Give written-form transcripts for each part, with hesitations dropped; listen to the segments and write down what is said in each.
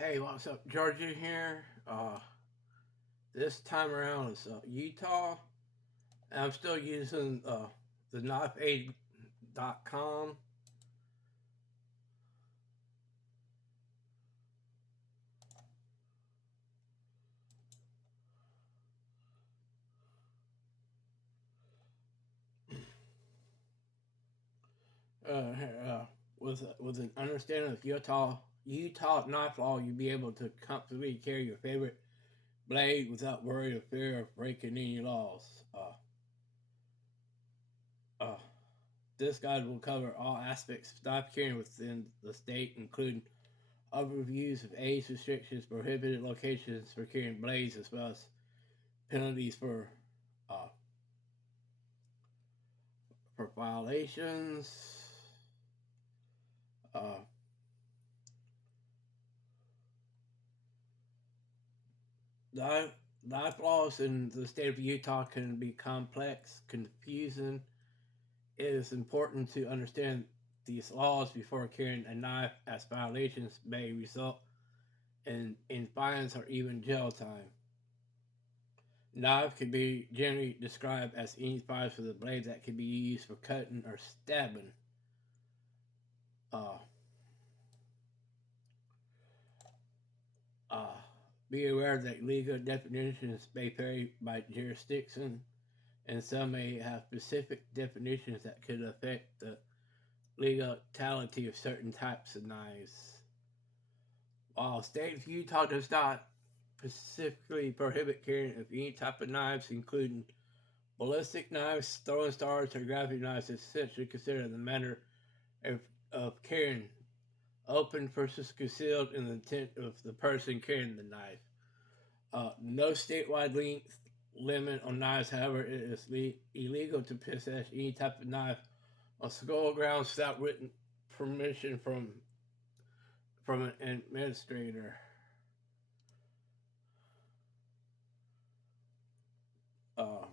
Hey, what's up? Georgia here. This time around is Utah. And I'm still using the knife8.com. Uh, with an understanding of Utah knife law, you'll be able to comfortably carry your favorite blade without worry or fear of breaking any laws. Uh, this guide will cover all aspects of knife carrying within the state, including overviews of age restrictions, prohibited locations for carrying blades, as well as penalties uh, for violations. Uh, life, life laws in the state of Utah can be complex, confusing. It is important to understand these laws before carrying a knife, as violations may result in fines or even jail time. Knife can be generally described as any device with a blade that can be used for cutting or stabbing. Uh, uh, be aware that legal definitions may vary by jurisdiction, and some may have specific definitions that could affect the legality of certain types of knives. While the state of Utah does not specifically prohibit carrying of any type of knives, including ballistic knives, throwing stars, or grabbing knives, is essentially considered the manner of, of carrying, open versus concealed, in the intent of the person carrying the knife. No statewide length limit on knives, however, it is illegal to possess any type of knife on school grounds without written permission from an administrator. Uh,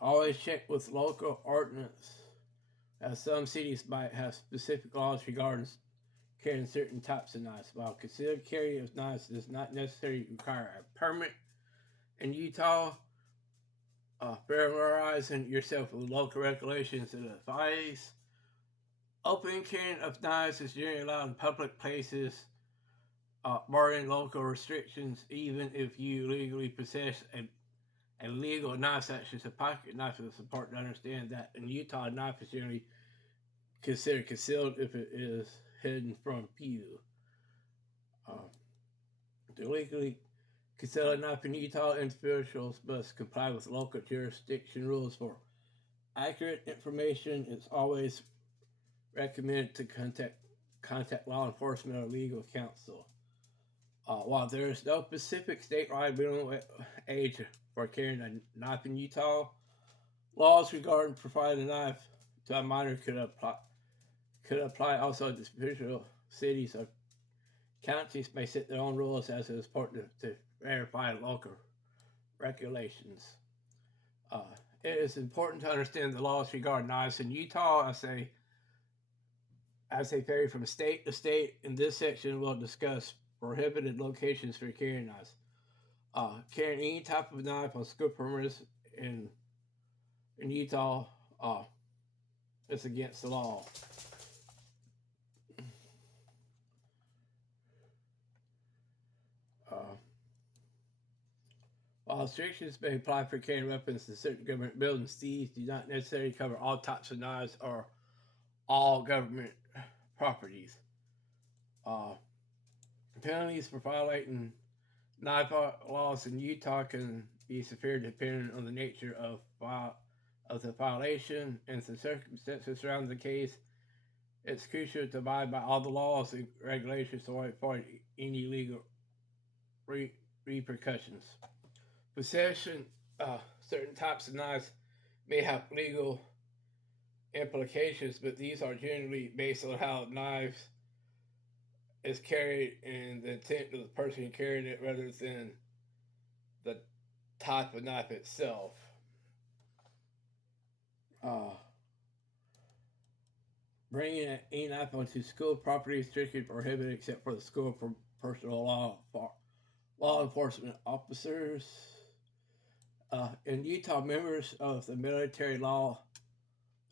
Always check with local ordinance, as some cities might have specific laws regarding carrying certain types of knives. While concealed carry of knives does not necessarily require a permit in Utah, familiarizing yourself with local regulations and advice. Open carrying of knives is generally allowed in public places, barring local restrictions, even if you legally possess a legal knife such as a pocket knife. It's important to understand that in Utah, a knife is generally considered concealed if it is hidden from view. Uh, to legally conceal a knife in Utah, individuals must comply with local jurisdiction rules. For accurate information, it's always recommended to contact law enforcement or legal counsel. While there is no specific statewide minimum age for carrying a knife in Utah, laws regarding providing a knife to a minor could apply also to individual cities or counties may set their own rules, as it is important to verify local regulations. Uh, it is important to understand the laws regarding knives in Utah as they vary from state to state. In this section, we'll discuss prohibited locations for carrying knives. Carrying any type of knife on school premises in Utah uh, is against the law. Uh, While restrictions may apply for carrying weapons in certain government buildings, these do not necessarily cover all types of knives or all government properties. Uh, Penalties for violating knife laws in Utah can be severe depending on the nature of the violation and the circumstances surrounding the case. It's crucial to abide by all the laws and regulations to avoid any legal repercussions. Possession certain types of knives may have legal implications, but these are generally based on how knives is carried and the intent of the person carrying it rather than the type of knife itself. Uh, bringing any knife onto school property is strictly prohibited except for the school for personal law enforcement officers. In Utah, members of the military law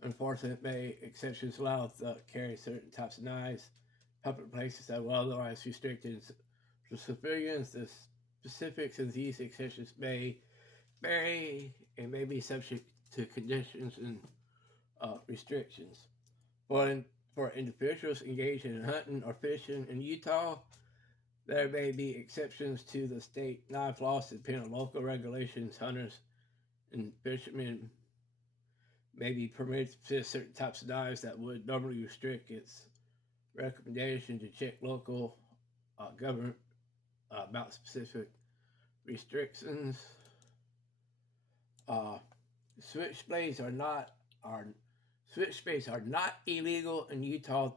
enforcement may exceptions allow to carry certain types of knives. Public places that will otherwise restricted for civilians. The specifics of these exceptions may vary and may be subject to conditions and restrictions. But for individuals engaged in hunting or fishing in Utah, there may be exceptions to the state knife laws depending on local regulations. Hunters and fishermen may be permitted to possess certain types of knives that would normally restrict. Its recommendation to check local government about specific restrictions. Uh, switchblades are not illegal in Utah.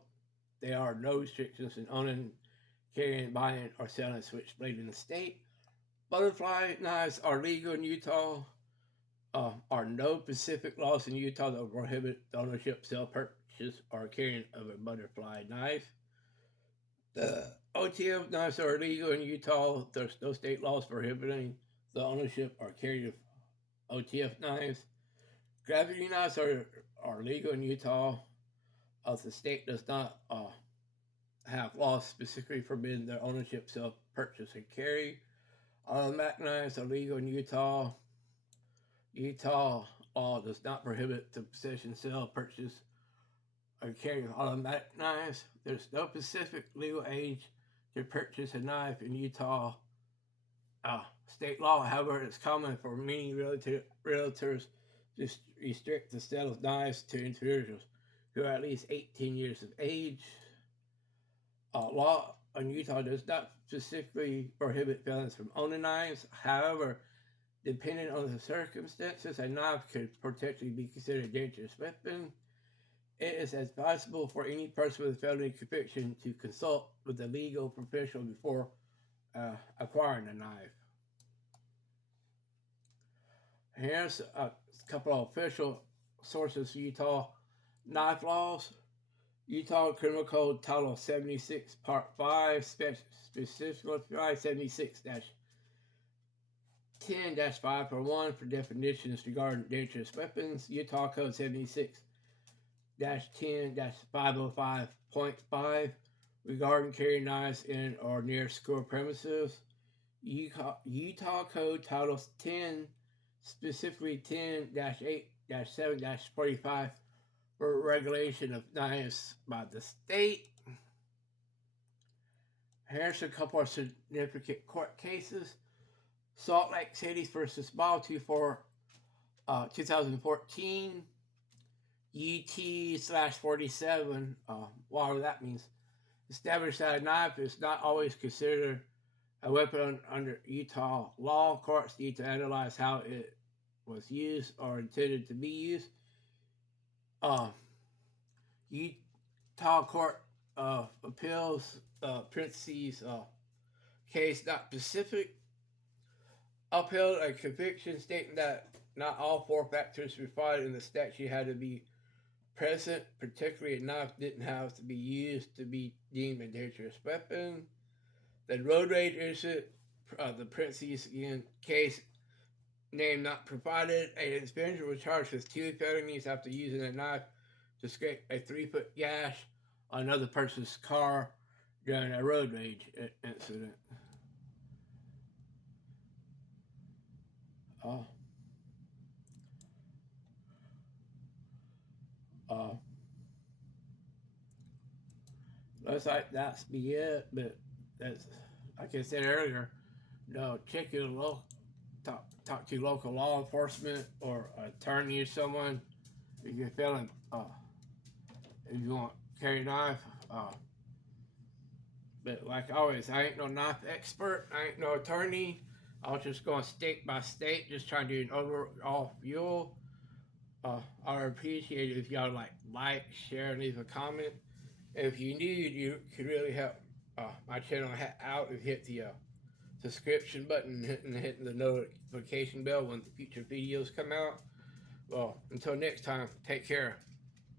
There are no restrictions in owning, carrying, buying, or selling a switchblade in the state. Butterfly knives are legal in Utah. Are no specific laws in Utah that prohibit the ownership, sale, purchase, or carrying of a butterfly knife. The OTF knives are illegal in Utah. There's no state laws prohibiting the ownership or carry of OTF knives. Gravity knives are legal in Utah. The state does not have laws specifically forbidding their ownership, sale, purchase, and carry. Automatic knives are legal in Utah. Utah law does not prohibit the possession, sale, purchase, or carry of automatic knives. There's no specific legal age to purchase a knife in Utah. State law, however, is common for many realtors to restrict the sale of knives to individuals who are at least 18 years of age. Law in Utah does not specifically prohibit felons from owning knives. However, depending on the circumstances, a knife could potentially be considered a dangerous weapon. It is advisable for any person with a felony conviction to consult with a legal professional before acquiring a knife. Here's a couple of official sources for Utah knife laws. Utah Criminal Code Title 76, Part 5, specifically 576-10-5 for 1 for definitions regarding dangerous weapons. Utah Code 76-10-505.5 regarding carrying knives in or near school premises. Utah Code Title 10, specifically 10-8-7-45 for regulation of knives by the state. Here's a couple of significant court cases. Salt Lake City versus Ball 2014. UT/47, whatever that means, established that a knife is not always considered a weapon under Utah law. Courts need to analyze how it was used or intended to be used. Utah Court of Appeals, case not specific, upheld a conviction stating that not all 4 factors required in the statute had to be present, particularly a knife didn't have to be used to be deemed a dangerous weapon. The road rage incident, the parentheses again, case name not provided. An individual was charged with 2 felonies after using a knife to scrape a 3-foot gash on another person's car during a road rage incident. Looks like that's be it, but that's like I said earlier. Check your local, talk to local law enforcement or attorney or someone if you're feeling if you want to carry a knife. But like always, I ain't no knife expert. I ain't no attorney. I was just going state by state, just trying to do an overall view. I would appreciate it if y'all like, share, and leave a comment. If you need, you could really help my channel out if you hit the subscription button and hitting the notification bell when the future videos come out. Well, until next time, take care.